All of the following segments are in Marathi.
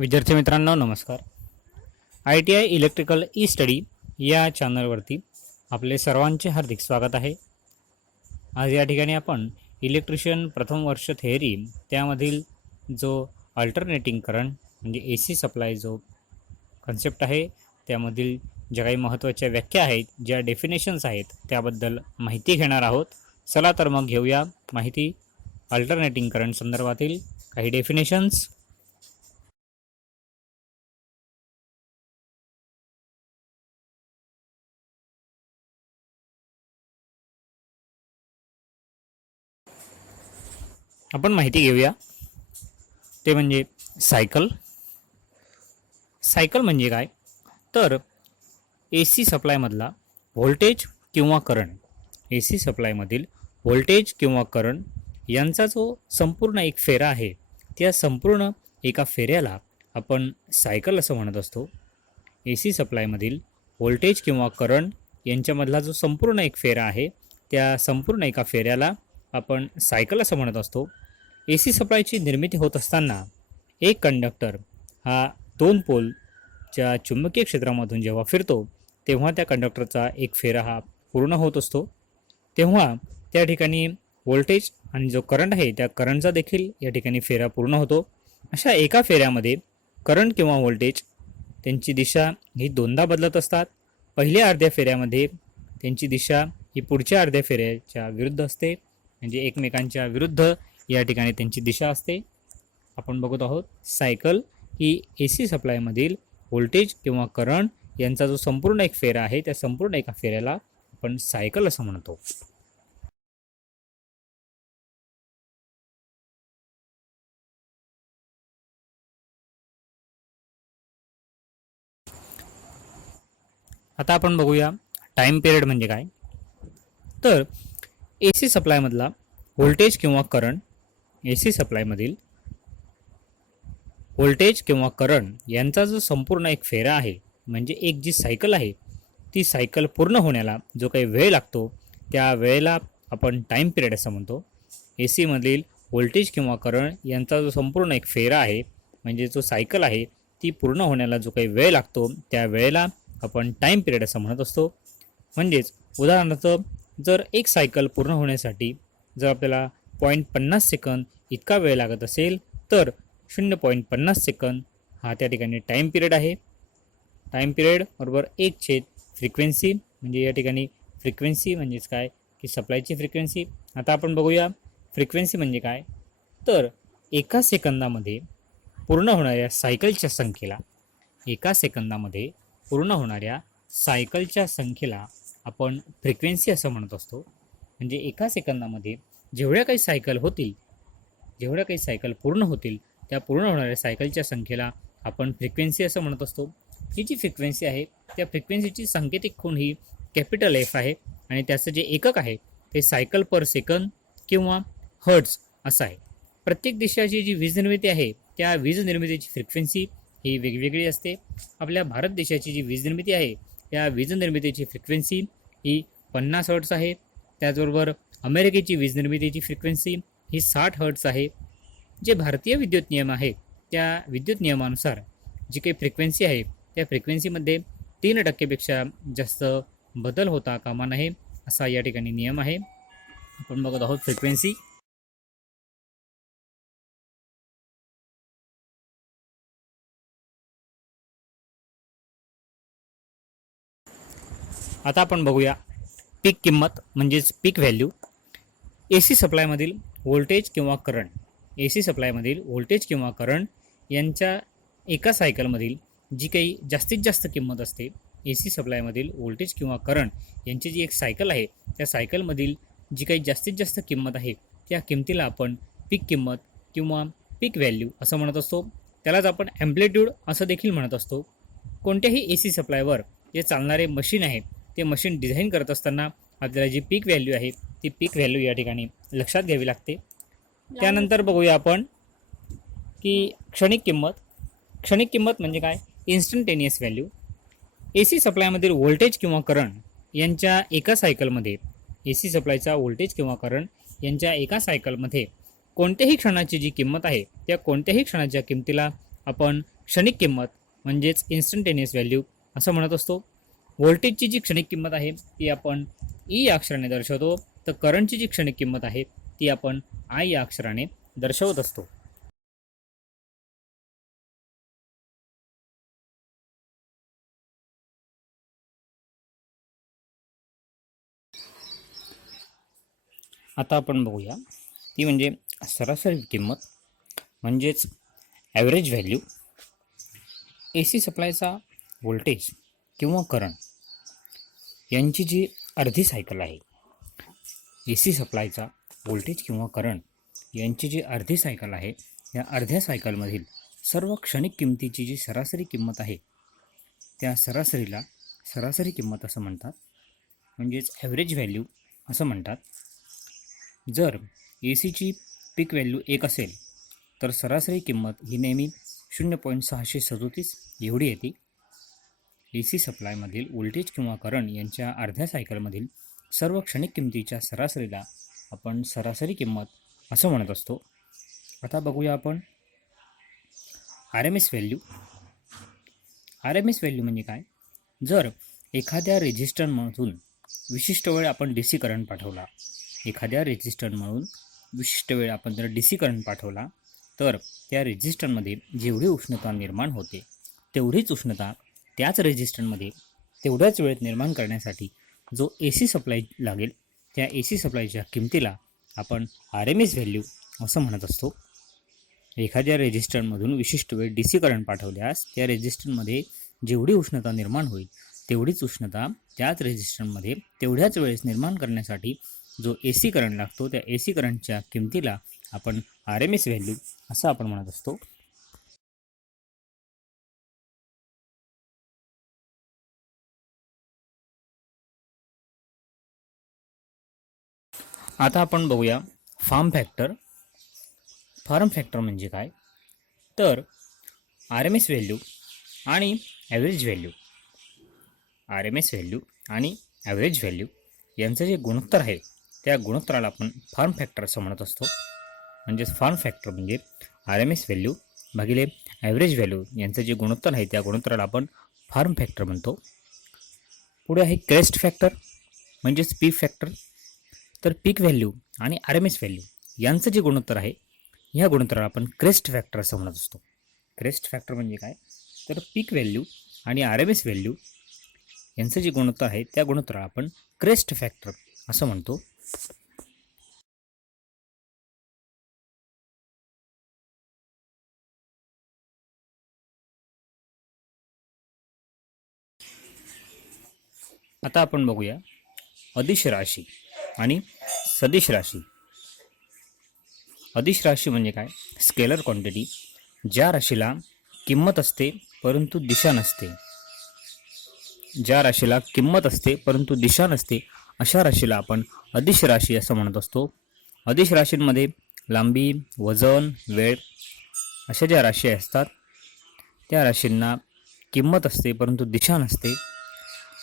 विद्यार्थी मित्रांनो नमस्कार. ITI इलेक्ट्रिकल ई स्टडी या चॅनलवरती आपले सर्वांचे हार्दिक स्वागत आहे. आज या ठिकाणी आपण इलेक्ट्रिशियन प्रथम वर्ष थेअरी त्यामधील जो अल्टरनेटिंग करंट म्हणजे AC सप्लाय जो कन्सेप्ट आहे त्यामधील ज्या काही महत्त्वाच्या व्याख्या आहेत, ज्या डेफिनेशन्स आहेत त्याबद्दल माहिती घेणार आहोत. चला तर मग घेऊया माहिती अल्टरनेटिंग करंट संदर्भातील काही डेफिनेशन्स. आपण माहिती घेऊया ते म्हणजे सायकल. सायकल म्हणजे काय तर AC सप्लायमधला व्होल्टेज किंवा करंट, AC सप्लायमधील व्होल्टेज किंवा करंट यांचा जो संपूर्ण एक फेरा आहे त्या संपूर्ण एका फेऱ्याला आपण सायकल असं म्हणत असतो. AC सप्लायमधील व्होल्टेज किंवा करंट यांच्यामधला जो संपूर्ण एक फेरा आहे त्या संपूर्ण एका फेऱ्याला आपण सायकल असं म्हणत असतो. AC सप्लायची निर्मिती होत असताना एक कंडक्टर हा दोन पोलच्या चुंबकीय क्षेत्रामधून जेव्हा फिरतो तेव्हा त्या कंडक्टरचा एक फेरा हा पूर्ण होत असतो. तेव्हा त्या ठिकाणी व्होल्टेज आणि जो करंट आहे त्या करंटचा देखील या ठिकाणी फेरा पूर्ण होतो. अशा एका फेऱ्यामध्ये करंट किंवा व्होल्टेज त्यांची दिशा ही दोनदा बदलत असतात. पहिल्या अर्ध्या फेऱ्यामध्ये त्यांची दिशा ही पुढच्या अर्ध्या फेऱ्याच्या विरुद्ध असते, म्हणजे एकमेकांच्या विरुद्ध या ठिकाणी त्यांची दिशा असते. आपण बघत आहोत सायकल ही AC सप्लायमधील व्होल्टेज किंवा करंट यांचा जो संपूर्ण एक फेरा आहे त्या संपूर्ण एका फेऱ्याला आपण सायकल असं म्हणतो. आता आपण बघूया टाइम पिरियड म्हणजे काय तर AC सप्लायमधला व्होल्टेज किंवा करंट, AC सप्लायमधील व्होल्टेज किंवा करंट यांचा जो संपूर्ण एक फेरा आहे म्हणजे एक जी सायकल आहे ती सायकल पूर्ण होण्याला जो काही वेळ लागतो त्या वेळेला आपण टाइम पिरियड असं म्हणतो. AC मधील व्होल्टेज किंवा करंट यांचा जो संपूर्ण एक फेरा आहे म्हणजे जो सायकल आहे ती पूर्ण होण्याला जो काही वेळ लागतो त्या वेळेला आपण टाइम पिरियड असं म्हणत असतो. म्हणजेच उदाहरणार्थ जर एक सायकल पूर्ण होण्यासाठी जर आपल्याला 0.50 सेकंद इतका वेळ लागत असेल तर 0.50 सेकंद हा त्या ठिकाणी टाइम पिरियड आहे. टाइम पिरियड बरोबर 1 फ्रिक्वेन्सी, म्हणजे या ठिकाणी फ्रिक्वेन्सी म्हणजेच काय की सप्लायची फ्रिक्वेन्सी. आता आपण बघूया फ्रिक्वेन्सी म्हणजे काय तर एका सेकंदामध्ये पूर्ण होणाऱ्या सायकलच्या संख्येला, एका सेकंदामध्ये पूर्ण होणाऱ्या सायकलच्या संख्येला आपण फ्रिक्वेन्सी असं म्हणत असतो. म्हणजे एका सेकंदामध्ये जेवढ्या काही सायकल होतील, जेवढ्या काही सायकल पूर्ण होतील त्या पूर्ण होणाऱ्या सायकलच्या संख्येला आपण फ्रिक्वेन्सी असं म्हणत असतो. ही जी फ्रिक्वेन्सी आहे त्या फ्रिक्वेन्सीची सांकेतिक खूण ही कॅपिटल F आहे आणि त्याचं जे एकक आहे ते सायकल पर सेकंद किंवा हर्ट्ज असं आहे. प्रत्येक देशाची जी वीज निर्मिती आहे त्या वीज निर्मितीची फ्रिक्वेन्सी ही वेगवेगळी असते. आपल्या भारत देशाची जी वीज निर्मिती आहे त्या वीज निर्मितीची फ्रिक्वेन्सी ही 50 हर्ट्ज आहे. त्याचबरोबर अमेरिकेची वीज निर्मितीची फ्रिक्वेन्सी ही 60 हर्ट्ज आहे. जे भारतीय विद्युत नियम आहे त्या विद्युत नियमानुसार जी काही फ्रिक्वेन्सी आहे त्या फ्रिक्वेन्सीमध्ये 3% जास्त बदल होता कामा नये असा या ठिकाणी नियम आहे. आपण बघत आहोत फ्रिक्वेन्सी. आता आपण बघूया पीक किंमत म्हणजेच पीक व्हॅल्यू. AC सप्लायमधील व्होल्टेज किंवा करंट, AC सप्लायमधील व्होल्टेज किंवा करंट यांच्या एका सायकलमधील जी काही जास्तीत जास्त किंमत असते, AC सप्लायमधील व्होल्टेज किंवा करंट यांची जी एक सायकल आहे त्या सायकलमधील जी काही जास्तीत जास्त किंमत आहे त्या किमतीला आपण पीक किंमत किंवा पीक व्हॅल्यू असं म्हणत असतो. त्यालाच आपण ॲम्प्लिट्यूड असं देखील म्हणत असतो. कोणत्याही AC सप्लायवर जे चालणारे मशीन आहे ते मशीन डिझाईन करत असताना आपल्याला जी पीक व्हॅल्यू आहे ती पीक व्हॅल्यू या ठिकाणी लक्षात घ्यावी लागते. त्यानंतर बघूया आपण की क्षणिक किंमत. क्षणिक किंमत म्हणजे काय इन्स्टंटेनियस व्हॅल्यू. AC सप्लायमधील व्होल्टेज किंवा करंट यांच्या एका सायकलमध्ये, AC सप्लायचा व्होल्टेज किंवा करंट यांच्या एका सायकलमध्ये कोणत्याही क्षणाची जी किंमत आहे त्या कोणत्याही क्षणाच्या किमतीला आपण क्षणिक किंमत म्हणजेच इन्स्टंटेनियस व्हॅल्यू असं म्हणत असतो. व्होल्टेजची जी क्षणिक किंमत आहे ती आपण ई या अक्षराने दर्शवतो, तर करंटची जी क्षणिक किंमत आहे ती आपण आय या अक्षराने दर्शवत असतो. आता आपण बघूया ती म्हणजे सरासरी किंमत म्हणजेच ॲव्हरेज व्हॅल्यू. ए सी सप्लायचा व्होल्टेज किंवा करंट यांची जी अर्धी सायकल आहे, ए सी सप्लायचा व्होल्टेज किंवा करंट यांची जी अर्धी सायकल आहे, या अर्ध्या सायकलमधील सर्व क्षणिक किमतीची जी सरासरी किंमत आहे त्या सरासरीला सरासरी किंमत असं म्हणतात, म्हणजेच ॲव्हरेज व्हॅल्यू असं म्हणतात. जर ए सीची पीक व्हॅल्यू 1 असेल तर सरासरी किंमत ही नेहमी 0.637 एवढी येते. ए सी सप्लायमधील व्होल्टेज किंवा करंट यांच्या अर्ध्या सायकलमधील सर्व क्षणिक किमतीच्या सरासरीला आपण सरासरी किंमत असं म्हणत असतो. आता बघूया आपण R M S value. R M S value म्हणजे काय? जर एखाद्या रेजिस्टरमधून विशिष्ट वेळ आपण डी सी करंट पाठवला, एखाद्या रेजिस्टरमधून विशिष्ट वेळ आपण जर डी सी करंट पाठवला तर त्या रेजिस्टरमध्ये जेवढी उष्णता निर्माण होते तेवढीच उष्णता त्याच रेजिस्टरमध्ये तेवढ्याच वेळेत निर्माण करण्यासाठी जो ए सी सप्लाय लागेल त्या ए सी सप्लायच्या किमतीला आपण आर एम एस व्हॅल्यू असं म्हणत असतो. एखाद्या रेजिस्टरमधून विशिष्ट वेळ डी सी करंट पाठवल्यास त्या रेजिस्टरमध्ये जेवढी उष्णता निर्माण होईल तेवढीच उष्णता त्याच रेजिस्टरमध्ये तेवढ्याच वेळेस निर्माण करण्यासाठी जो ए सी करंट लागतो त्या ए सी करंटच्या किमतीला आपण आर एम एस व्हॅल्यू असं आपण म्हणत असतो. आता आपण बघूया फॉर्म फॅक्टर. फॉर्म फॅक्टर म्हणजे काय? तर आर एम एस व्हॅल्यू आणि average value, R M S value आणि ॲव्हरेज व्हॅल्यू यांचं जे गुणोत्तर आहे त्या गुणोत्तराला आपण फॉर्म फॅक्टर असं म्हणत असतो. म्हणजेच फॉर्म फॅक्टर म्हणजे आर एम एस व्हॅल्यू भागिले ॲव्हरेज व्हॅल्यू यांचं जे गुणोत्तर आहे त्या गुणोत्तराला आपण फॉर्म फॅक्टर म्हणतो. पुढे आहे क्रेस्ट फॅक्टर म्हणजेच पी फॅक्टर. तर पीक व्हॅल्यू आणि आर एम एस व्हॅल्यू यांचं जे गुणोत्तर आहे ह्या गुणोत्तराला आपण क्रेस्ट फॅक्टर असं म्हणत असतो. क्रेस्ट फॅक्टर म्हणजे काय? तर पीक व्हॅल्यू आणि आर एम एस व्हॅल्यू यांचं जे गुणोत्तर आहे त्या गुणोत्तराला आपण क्रेस्ट फॅक्टर असं म्हणतो. आता आपण बघूया अदिश राशी आणि सदिश राशी. अदिश राशी म्हणजे काय? Scalar quantity. ज्या राशीला किंमत असते परंतु दिशा नसते, ज्या राशीला किंमत असते परंतु दिशा नसते अशा राशीला आपण अदिश राशी असं म्हणत असतो. अदिश राशींमध्ये लांबी, वजन, वेळ अशा ज्या राशी असतात त्या राशींना किंमत असते परंतु दिशा नसते.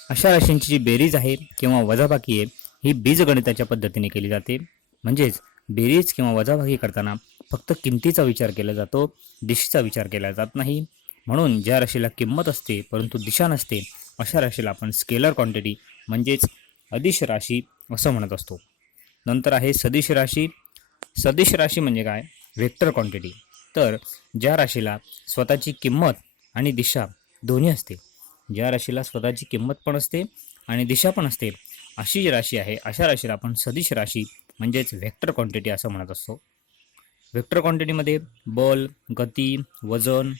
अशा राशींची जी बेरीज आहे किंवा वजाबाकी आहे ही बीजगणिताच्या पद्धतीने केली जाते. म्हणजेच बेरीज किंवा वजाबाकी करताना फक्त किमतीचा विचार केला जातो, दिशेचा विचार केला जात नाही. म्हणून ज्या राशीला किंमत असते परंतु दिशा नसते अशा राशीला आपण स्केलर क्वांटिटी म्हणजेच अदिश राशी असं म्हणत असतो. नंतर आहे सदिश राशी. सदिश राशी म्हणजे काय? Vector quantity. तर ज्या राशीला स्वतःची किंमत आणि दिशा दोन्ही असते, ज्या राशीला स्वतःची किंमत पण असते आणि दिशा पण असते अशी जी राशी आहे अशा राशीला आपण सदिश राशी म्हणजेच व्हेक्टर क्वांटिटी असं म्हणत असतो. व्हेक्टर क्वांटिटीमध्ये बल, गती, वजन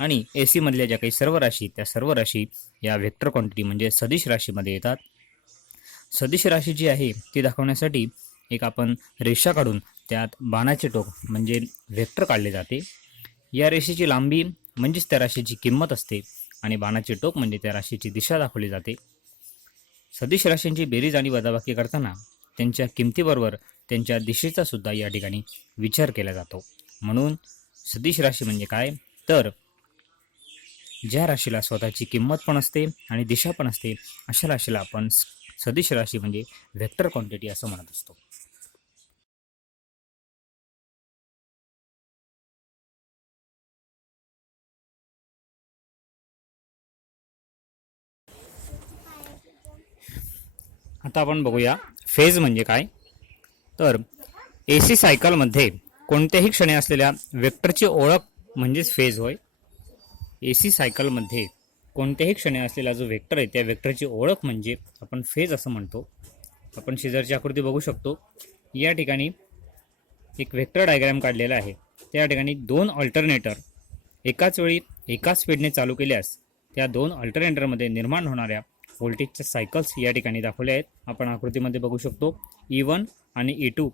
आणि ए सीमधल्या ज्या काही सर्व राशी त्या सर्व राशी या व्हेक्टर क्वांटिटी म्हणजे सदिश राशीमध्ये येतात. सदिश राशी जी आहे ती दाखवण्यासाठी एक आपण रेषा काढून त्यात बाणाचे टोक म्हणजे व्हेक्टर काढले जाते. या रेषेची लांबी म्हणजेच त्या राशीची किंमत असते आणि बाणाचे टोक म्हणजे त्या राशीची दिशा दाखवली जाते. सदिश राशींची बेरीज आणि वजाबाकी करताना त्यांच्या किमतीबरोबर त्यांच्या दिशेचा सुद्धा या ठिकाणी विचार केला जातो. म्हणून सदिश राशी म्हणजे काय? तर ज्या राशीला स्वतःची किंमत पण असते आणि दिशा पण असते अशा राशीला आपण सदिश राशी म्हणजे व्हेक्टर क्वांटिटी असं म्हणत असतो. आता आपण बघूया फेज म्हणजे काय. तर AC सायकलमध्ये कोणत्याही क्षणी असलेल्या वेक्टरची ओळख म्हणजेच फेज होय. AC सायकलमध्ये कोणत्याही क्षणी असलेला जो वेक्टर आहे त्या वेक्टरची ओळख म्हणजे आपण फेज असं म्हणतो. आपण शेजारची आकृती बघू शकतो. या ठिकाणी एक वेक्टर डायग्राम काढलेला आहे. त्या ठिकाणी दोन अल्टरनेटर एकाच वेळी एकाच स्पीडने चालू केल्यास त्या दोन अल्टरनेटरमध्ये निर्माण होणाऱ्या व्होल्टेजच्या सायकल्स या ठिकाणी दाखवल्या आहेत. आपण आकृतीमध्ये बघू शकतो E1 आणि E2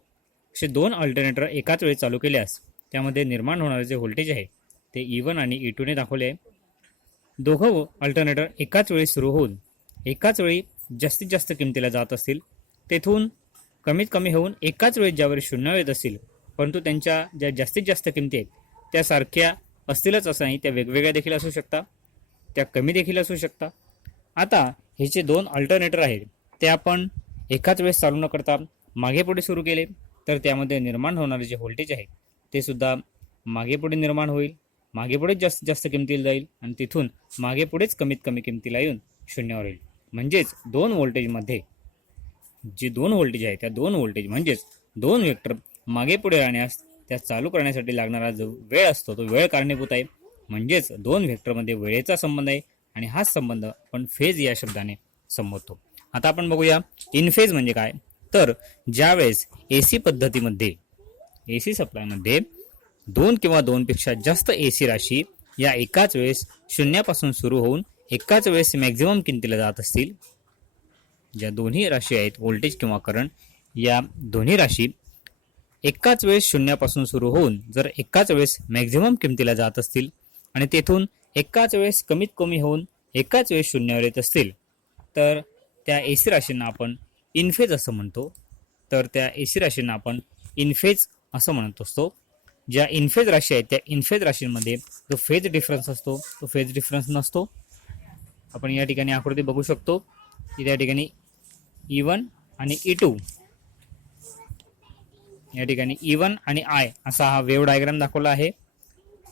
असे दोन अल्टरनेटर एकाच वेळी चालू केल्यास त्यामध्ये निर्माण होणारे जे व्होल्टेज आहे ते E1 आणि E2 ने दाखवले आहे. दोघं अल्टरनेटर एकाच वेळी सुरू होऊन एकाच वेळी जास्तीत जास्त किमतीला जात असतील, तेथून कमीत कमी होऊन एकाच वेळी ज्यावेळी शून्य येत असतील, परंतु त्यांच्या ज्या जास्तीत जास्त किमती आहेत त्या सारख्या असतीलच असं नाही, त्या वेगवेगळ्या देखील असू शकतात, त्या कमी देखील असू शकतात. आता हे जे दोन अल्टरनेटर आहेत ते आपण एकाच वेळेस चालू न करता मागे पुढे सुरू केले तर त्यामध्ये निर्माण होणारे जे व्होल्टेज आहे ते सुद्धा मागे पुढे निर्माण होईल, मागे पुढेच जास्तीत जास्त किमतीला जाईल आणि तिथून मागे पुढेच कमीत कमी किमतीला येऊन शून्यावर येईल. म्हणजेच दोन व्होल्टेजमध्ये जे दोन व्होल्टेज आहे त्या दोन व्होल्टेज म्हणजेच दोन वेक्टर मागे पुढे राहण्यास त्या चालू करण्यासाठी लागणारा जो वेळ असतो तो वेळ कारणीभूत आहे. म्हणजेच दोन व्हेक्टरमध्ये वेळेचा संबंध आहे आणि हाच संबंध आपण फेज या शब्दाने संबोधतो. आता आपण बघूया इन फेज म्हणजे काय. तर ज्यावेळेस AC पद्धतीमध्ये AC सप्लायमध्ये दोन किंवा दोनपेक्षा जास्त AC राशी या एकाच वेळेस शून्यापासून सुरू होऊन एकाच वेळेस मॅक्झिमम किमतीला जात असतील, ज्या दोन्ही राशी आहेत व्होल्टेज किंवा करंट या दोन्ही राशी एकाच वेळेस शून्यापासून सुरू होऊन जर एकाच वेळेस मॅक्झिमम किमतीला जात असतील आणि तेथून एकाच वेळेस कमीत कमी होऊन एकाच वेळेस शून्यावर येत असतील तर त्या AC राशींना आपण इनफेज असं म्हणतो. तर त्या AC राशींना आपण इनफेज असं म्हणत असतो. ज्या इनफेज राशी आहेत त्या इनफेज राशींमध्ये जो फेज डिफरन्स असतो तो फेज डिफरन्स नसतो. आपण या ठिकाणी आकृती बघू शकतो की त्या ठिकाणी E1 आणि E2 या ठिकाणी E1 आणि I असा हा वेव्ह डायग्राम दाखवला आहे.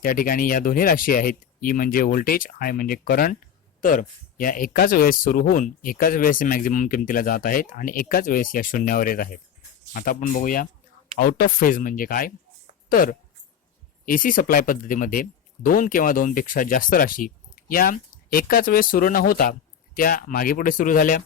त्या ठिकाणी या दोन्ही राशी आहेत, E म्हणजे व्होल्टेज, I म्हणजे करंट. तर या एकाच वेळेस सुरू होऊन एकाच वेळेस मॅक्झिमम किमतीला जात आहेत आणि एकाच वेळेस या शून्यावर येत आहेत. आता आपण बघूया आउट ऑफ फेज म्हणजे काय. तर AC सप्लाय पद्धतीमध्ये दोन किंवा दोनपेक्षा जास्त राशी या एकाच वेळेस सुरू न होता त्या मागे पुढे सुरू झाल्या,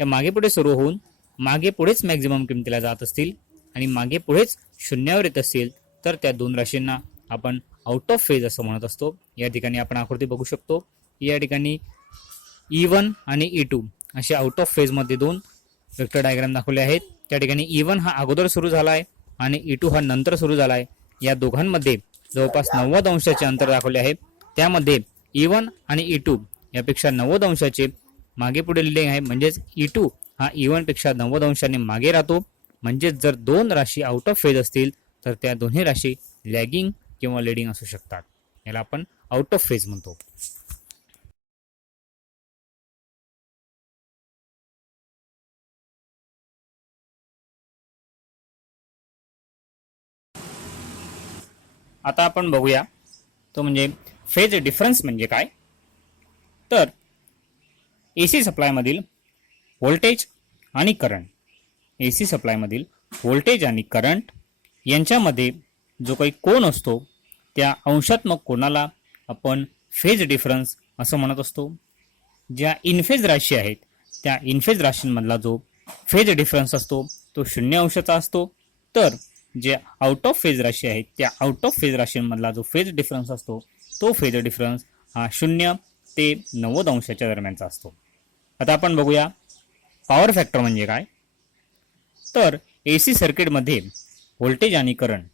त्या मागे पुढे सुरू होऊन मागे पुढेच मॅक्झिमम किमतीला जात असतील आणि मागे पुढेच शून्यावर येत असतील तर त्या दोन राशींना आपण आउट ऑफ फेज असं म्हणत असतो. या ठिकाणी आपण आकृती बघू शकतो. या ठिकाणी E1 आणि E2 असे आउट ऑफ फेजमध्ये दोन वेक्टर डायग्राम दाखवले आहेत. त्या ठिकाणी E1 हा अगोदर सुरू झाला आहे आणि E2 हा नंतर सुरू झाला आहे. या दोघांमध्ये जवळपास 90 अंशाचे अंतर दाखवले आहे. त्यामध्ये E1 आणि E2 यापेक्षा 90 अंशाचे मागे पुढे लिहिले आहे. म्हणजेच E2 हा E1 पेक्षा 90 अंशाने मागे राहतो. म्हणजेच जर दोन राशी आउट ऑफ फेज असतील तर त्या दोन्ही राशी लॅगिंग किंवा लीडिंग असू शकतात. याला आपण आउट ऑफ फेज म्हणतो. आता आपण बघूया तो म्हणजे फेज डिफरन्स म्हणजे काय. तर AC सप्लायमधील व्होल्टेज आणि करंट, AC सप्लायमधील व्होल्टेज आणि करंट यांच्यामध्ये जो काही कोन असतो त्या अंशात्मक कोनाला आपण फेज डिफरन्स असं म्हणत असतो. ज्या इनफेज राशी आहेत त्या इनफेज राशींमधला जो फेज डिफरन्स असतो तो 0 अंशाचा असतो. तर जे आउट ऑफ फेज राशी आहेत त्या आउट ऑफ फेज राशींमधला जो फेज डिफरन्स असतो तो फेज डिफरन्स हा 0 ते 90 अंशाच्या दरम्यानचा असतो. आता आपण बघूया पॉवर फॅक्टर म्हणजे काय. तर AC सर्किटमध्ये व्होल्टेज आणि करंट,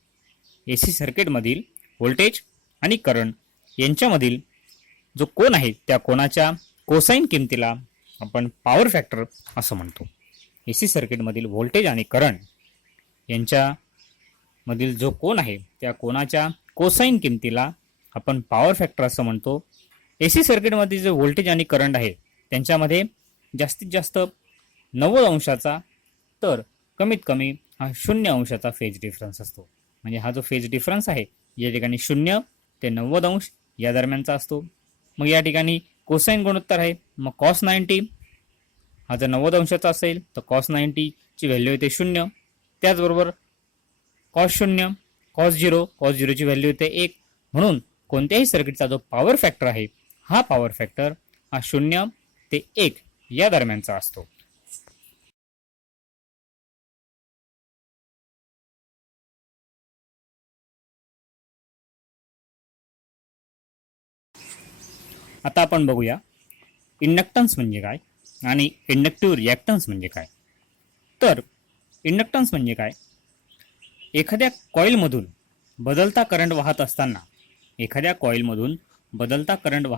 AC सर्किटमधील व्होल्टेज आणि करंट यांच्यामधील जो कोन आहे त्या कोनाच्या कोसाइन किमतीला आपण पॉवर फॅक्टर असं म्हणतो. AC सर्किटमधील व्होल्टेज आणि करंट यांच्यामधील जो कोन आहे त्या कोनाच्या कोसाइन किमतीला आपण पॉवर फॅक्टर असं म्हणतो. AC सर्किटमध्ये जे व्होल्टेज आणि करंट आहे त्यांच्यामध्ये जास्तीत जास्त 90 अंशाचा तर कमीत कमी हा 0 अंशाचा फेज डिफरन्स असतो. म्हणजे हा जो फेज डिफरन्स आहे या ठिकाणी 0 ते 90 अंश या दरम्यानचा असतो. मग या ठिकाणी कोसाइन गुणोत्तर आहे, मग cos 90 हा जर 90 अंशाचा असेल तर कॉस 90ची व्हॅल्यू येते 0. त्याचबरोबर कॉस 0, कॉस 0, कॉस 0ची व्हॅल्यू येते 1. म्हणून कोणत्याही सर्किटचा जो पॉवर फॅक्टर आहे हा पॉवर फॅक्टर हा 0 ते 1 या दरम्यानचा असतो. आता आपण बघूया इंडक्टन्स म्हणजे काय आणि इंडक्टिव्ह रिॲक्टन्स म्हणजे काय. तर इंडक्टन्स म्हणजे काय, एखाद्या कॉईलमधून बदलता करंट वाहत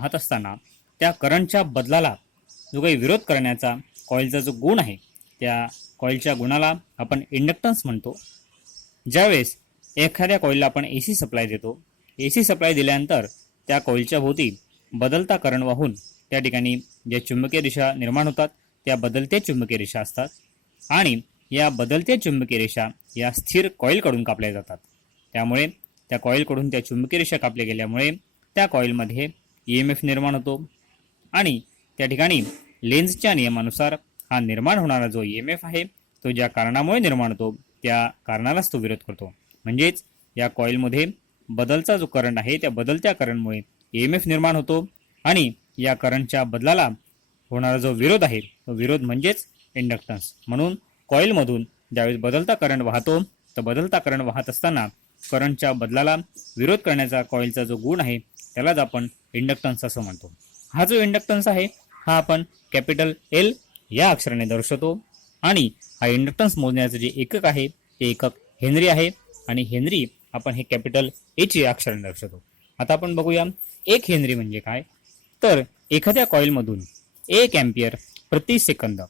असताना त्या करंटच्या बदलाला जो काही विरोध करण्याचा कॉईलचा जो गुण आहे त्या कॉईलच्या गुणाला आपण इंडक्टन्स म्हणतो. ज्यावेळेस एखाद्या कॉईलला आपण AC सप्लाय देतो, AC सप्लाय दिल्यानंतर त्या कॉईलच्या भोवती बदलता करंट वाहून त्या ठिकाणी ज्या चुंबकीय रेषा निर्माण होतात त्या बदलत्या चुंबकीय रेषा असतात आणि या बदलत्या चुंबकीय रेषा या स्थिर कॉईलकडून कापल्या जातात. त्यामुळे त्या कॉईलकडून त्या चुंबकीय रेषा कापल्या गेल्यामुळे त्या कॉईलमध्ये EMF निर्माण होतो आणि त्या ठिकाणी लेन्झच्या नियमानुसार हा निर्माण होणारा जो EMF आहे तो ज्या कारणामुळे निर्माण होतो त्या कारणालाच तो विरोध करतो. म्हणजेच या कॉईलमध्ये बदलचा जो करंट आहे त्या बदलत्या करंटमुळे EMF निर्माण होतो आणि या करंटच्या बदलाला होणारा जो विरोध आहे तो विरोध म्हणजेच इंडक्टन्स. म्हणून कॉईलमधून ज्यावेळेस बदलता करंट वाहतो तर बदलता करंट वाहत असताना करंटच्या बदलाला विरोध करण्याचा कॉईलचा जो गुण आहे त्यालाच आपण इंडक्टन्स असं म्हणतो. हा जो इंडक्टन्स आहे हा आपण कॅपिटल L या अक्षराने दर्शवतो आणि हा इंडक्टन्स मोजण्याचं जे एकक आहे ते एकक हेनरी आहे आणि हेनरी आपण हे कॅपिटल H या अक्षराने दर्शवतो. आता आपण बघूया 1 हेनरी म्हणजे काय. तर एखाद्या कॉईलमधून 1 अँपिअर प्रति सेकंद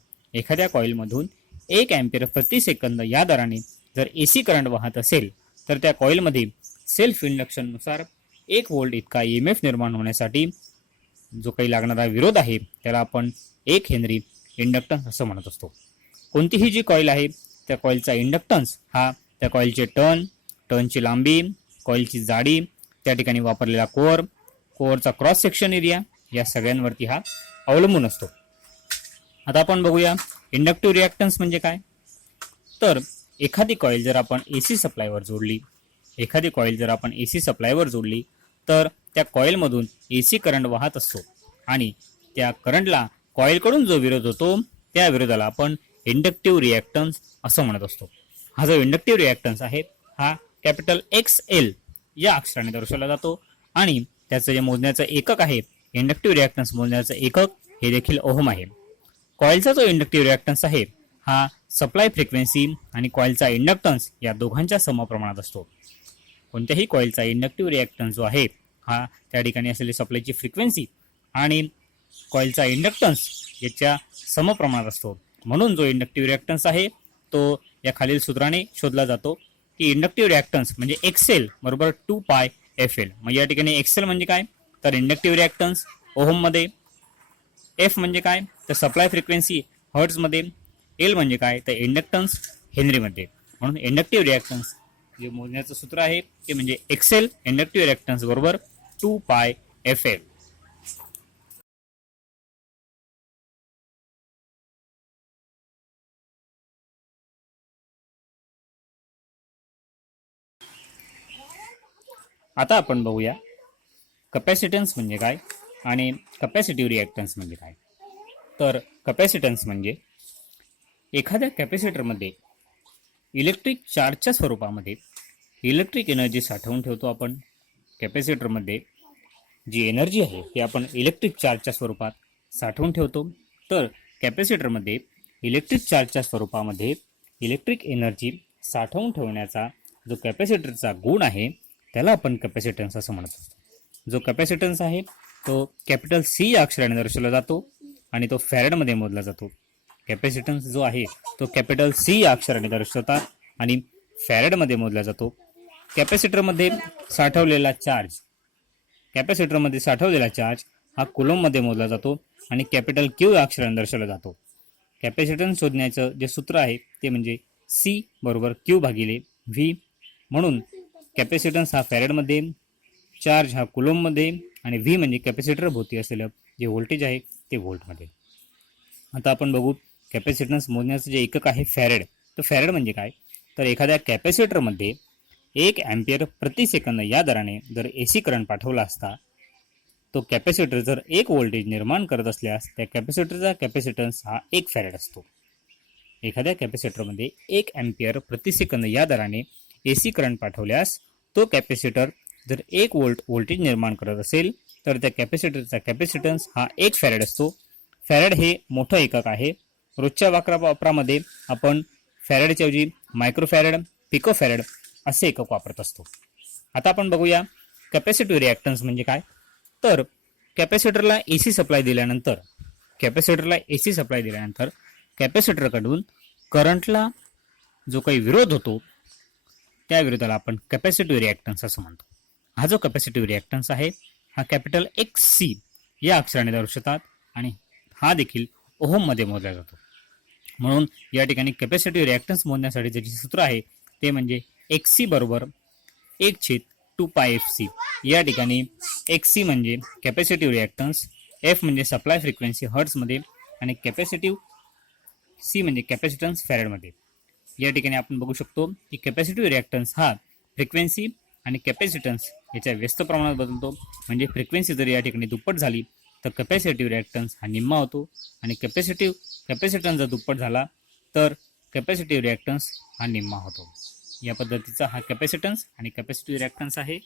प्रति सेकंद या दराने जर AC करंट वाहत असेल तर त्या कॉईलमध्ये सेल्फ इंडक्शननुसार 1 व्होल्ट इतका EMF निर्माण होण्यासाठी जो काही लागणारा विरोध आहे त्याला आपण 1 हेनरी इंडक्टन्स असं म्हणत असतो. कोणतीही जी कॉईल आहे त्या कॉईलचा इंडक्टन्स हा त्या कॉईलचे टर्नची लांबी, कॉईलची जाडी, त्या ठिकाणी वापरलेला कोअरचा क्रॉस सेक्शन एरिया या सगळ्यांवरती हा अवलंबून असतो. आता आपण बघूया इंडक्टिव्ह रिॲक्टन्स म्हणजे काय. तर एखादी कॉईल जर आपण AC सप्लायवर जोडली तर त्या कॉईलमधून AC करंट वाहत असतो आणि त्या करंटला कॉईलकडून जो विरोध होतो त्या विरोधाला आपण इंडक्टिव्ह रिॲक्टन्स असं म्हणत असतो. हा जो इंडक्टिव्ह रिॲक्टन्स आहे हा कॅपिटल XL या अक्षराने दर्शवला जातो आणि त्याचं जे मोजण्याचं एकक आहे इंडक्टिव्ह रिॲक्टन्स मोजण्याचं एकक हे देखील ओहम आहे. कॉईलचा जो इंडक्टिव्ह रिॲक्टन्स आहे हा सप्लाय फ्रिक्वेन्सी आणि कॉईलचा इंडक्टन्स या दोघांच्या समप्रमाणात असतो. कोणत्याही कॉईलचा इंडक्टिव्ह रिॲक्टन्स जो आहे हा त्या ठिकाणी असलेली सप्लायची फ्रिक्वेन्सी आणि कॉईलचा इंडक्टन्स याच्या समप्रमाणात असतो. म्हणून जो इंडक्टिव्ह रिॲक्टन्स आहे तो या खालील सूत्राने शोधला जातो की इंडक्टिव्ह रिॲक्टन्स म्हणजे XL बरोबर 2πfL. मग या ठिकाणी XL म्हणजे काय तर इंडक्टिव्ह रिॲक्टन्स ओहममध्ये, F म्हणजे काय तर सप्लाय फ्रिक्वेन्सी हर्ट्झमध्ये, L म्हणजे काय तर इंडक्टन्स हेनरीमध्ये. म्हणून इंडक्टिव्ह रिॲक्टन्स जे मोजण्याचं सूत्र आहे ते म्हणजे XL इंडक्टिव्ह रिॲक्टन्स बरोबर 2πfL. आता आपण बघूया कपॅसिटन्स म्हणजे काय आणि कपॅसिटिव्ह रिॲक्टन्स म्हणजे काय. तर कपॅसिटन्स म्हणजे एखाद्या कॅपॅसिटरमध्ये इलेक्ट्रिक चार्जच्या स्वरूपामध्ये इलेक्ट्रिक एनर्जी साठवून ठेवतो आपण. कॅपॅसिटरमध्ये जी एनर्जी आहे ती आपण इलेक्ट्रिक चार्जच्या स्वरूपात साठवून ठेवतो. तर कॅपॅसिटरमध्ये इलेक्ट्रिक चार्जच्या स्वरूपामध्ये इलेक्ट्रिक एनर्जी साठवून ठेवण्याचा जो कॅपॅसिटरचा गुण आहे त्याला आपण कॅपॅसिटन्स असं म्हणत असतो. जो कॅपॅसिटन्स आहे तो कॅपिटल C या अक्षराने दर्शवला जातो आणि तो फॅरेडमध्ये मोजला जातो. कॅपॅसिटन्स जो आहे तो कॅपिटल C या अक्षराने दर्शवतात आणि फॅरेडमध्ये मोजला जातो. कॅपॅसिटरमध्ये साठवलेला चार्ज हा कुलोममध्ये मोजला जातो आणि कॅपिटल Q या अक्षराने दर्शवला जातो. कॅपॅसिटन्स शोधण्याचं जे सूत्र आहे ते म्हणजे C बरोबर Q भागिले V. म्हणून कॅपॅसिटन्स हा फॅरेडमध्ये, चार्ज हा कुलोममध्ये आणि V म्हणजे कॅपॅसिटर भोवती असलेलं जे व्होल्टेज आहे ते व्होल्टमध्ये. आता आपण बघू कॅपॅसिटन्स मोजण्याचं जे एकक आहे फॅरेड. तर फॅरेड म्हणजे काय, तर एखाद्या कॅपॅसिटरमध्ये 1 ॲम्पियर प्रति सेकंद या दराने जर AC करंट पाठवला असता, तो कॅपॅसिटर जर 1 व्होल्टेज निर्माण करत असल्यास त्या कॅपॅसिटरचा कॅपॅसिटन्स हा 1 फॅरेड असतो. एखाद्या कॅपॅसिटरमध्ये 1 ॲम्पियर प्रति सेकंद या दराने AC करंट पाठवल्यास तो कॅपॅसिटर जर 1 व्होल्टेज निर्माण करत असेल तर त्या कॅपॅसिटरचा कॅपॅसिटन्स हा 1 फॅरेड असतो. फॅरेड हे मोठं एकक आहे. रोजच्या वापरामध्ये आपण फॅरेडच्या ऐवजी मायक्रोफॅरेड, पिकोफॅरेड असे एकक वापरत असतो. आता आपण बघूया कॅपॅसिटिव्ह रिॲक्टन्स म्हणजे काय. तर कॅपॅसिटरला AC सप्लाय दिल्यानंतर कॅपॅसिटरकडून करंटला जो काही विरोध होतो त्या विरोधाला आपण कॅपॅसिटिव्ह रिॲक्टन्स असं म्हणतो. हा जो कॅपॅसिटिव्ह रिॲक्टन्स आहे हा कॅपिटल XC या अक्षराने दर्शवतात आणि हा देखील ओहममध्ये मोजला जातो. म्हणून या ठिकाणी कॅपॅसिटिव्ह रिॲक्टन्स मोजण्यासाठी जे सूत्र आहे ते म्हणजे XC बरोबर 1/2πfc. या ठिकाणी XC म्हणजे कॅपॅसिटिव्ह रिॲक्टन्स, F म्हणजे सप्लाय फ्रिक्वेन्सी हर्ट्समध्ये आणि C म्हणजे कॅपॅसिटन्स फॅरेडमध्ये. या ठिकाणी आपण बघू शकतो की कॅपॅसिटिव्ह रिॲक्टन्स हा फ्रिक्वेन्सी आणि कॅपॅसिटन्स याच्या व्यस्त प्रमाणात बदलतो. म्हणजे फ्रिक्वेन्सी जर या ठिकाणी दुप्पट झाली तर कॅपॅसिटिव्ह रिॲक्टन्स हा निम्मा होतो आणि कॅपॅसिटन्स जर दुप्पट झाला तर कॅपॅसिटिव्ह रिॲक्टन्स हा निम्मा होतो. या पद्धतीचा हा कॅपॅसिटन्स आणि कॅपॅसिटिव्ह रिॲक्टन्स आहे.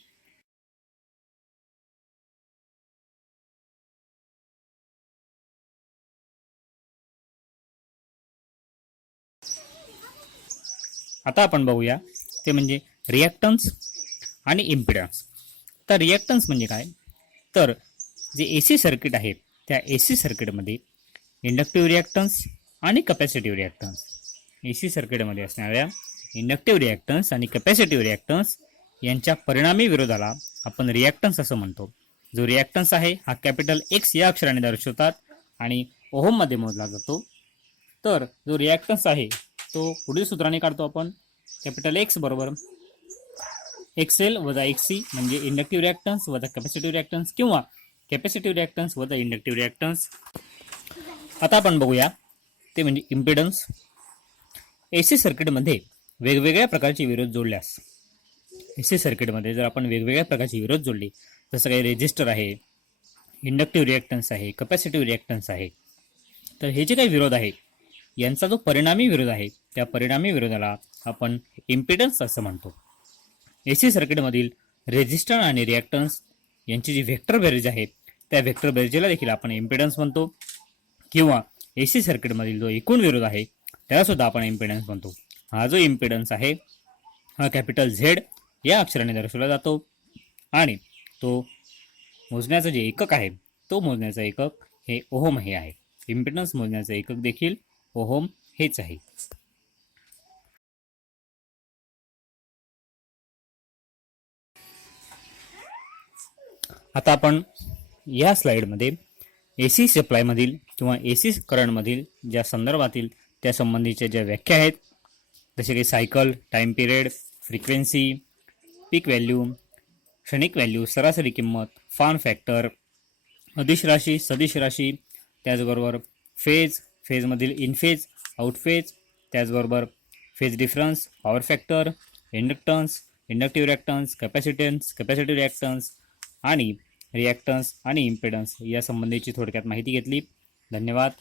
आता आपण बघूया ते म्हणजे रिॲक्टन्स आणि इम्पिडन्स. तर रिॲक्टन्स म्हणजे काय, तर जे AC सर्किट आहे त्या AC सर्किटमध्ये इंडक्टिव्ह रिॲक्टन्स आणि कॅपॅसिटिव्ह रिॲक्टन्स, AC सर्किटमध्ये असणाऱ्या इंडक्टिव्ह रिॲक्टन्स आणि कॅपॅसिटिव्ह रिॲक्टन्स यांच्या परिणामी विरोधाला आपण रिॲक्टन्स असं म्हणतो. जो रिॲक्टन्स आहे हा कॅपिटल X या अक्षराने दर्शवतात आणि ओहममध्ये मोजला जातो. तर जो रिॲक्टन्स आहे तो पुढील सूत्राने काढतो आपण. कॅपिटल X बरोबर XL वजा XC म्हणजे इंडक्टिव्ह रिॲक्टन्स वजा कॅपॅसिटिव्ह रिॲक्टन्स किंवा कॅपॅसिटिव्ह रिॲक्टन्स वजा इंडक्टिव्ह रिॲक्टन्स. आता आपण बघूया ते म्हणजे इम्पिडन्स. AC सर्किटमध्ये वेगवेगळ्या प्रकारचे विरोध जोडल्यास, AC सर्किटमध्ये जर आपण वेगवेगळ्या प्रकारचे विरोध जोडले, जसं काही रेजिस्टर आहे, इंडक्टिव्ह रिॲक्टन्स आहे, कॅपॅसिटिव्ह रिॲक्टन्स आहे, तर हे जे काही विरोध आहे यांचा जो परिणामी विरोध आहे त्या परिणामी विरोधाला आपण इम्पिडन्स असं म्हणतो. AC सर्किटमधील रेजिस्टर आणि रिॲक्टन्स यांची जी व्हेक्टर बेरीज आहे त्या व्हेक्टर बेरीजला देखील आपण इम्पिडन्स म्हणतो किंवा AC सर्किटमधील जो एकूण विरोध आहे त्याला सुद्धा आपण इम्पिडन्स म्हणतो. हा जो इम्पिडन्स आहे हा कॅपिटल Z या अक्षराने दर्शवला जातो आणि तो मोजण्याचं जे एकक आहे तो मोजण्याचं एकक हे ओहम हे आहे. इम्पिडन्स मोजण्याचं एकक देखील ओहम हेच आहे. आता आपण या स्लाइडमध्ये AC सप्लायमधील किंवा AC करंटमधील ज्या संदर्भातील त्या संबंधीच्या ज्या व्याख्या आहेत, जसे की सायकल, टाइम पिरियड, फ्रिक्वेन्सी, पीक व्हॅल्यू, क्षणिक व्हॅल्यू, सरासरी किंमत, फॉर्म फॅक्टर, अदिश राशी, सदिश राशी, त्याचबरोबर फेजमधील इन फेज, आउट फेज, त्याचबरोबर phase difference, power factor, inductance, inductive reactance, capacitive reactance आणि रिॲक्टन्स आणि इम्पिडन्स या संबंधीची थोडक्यात माहिती घेतली. धन्यवाद.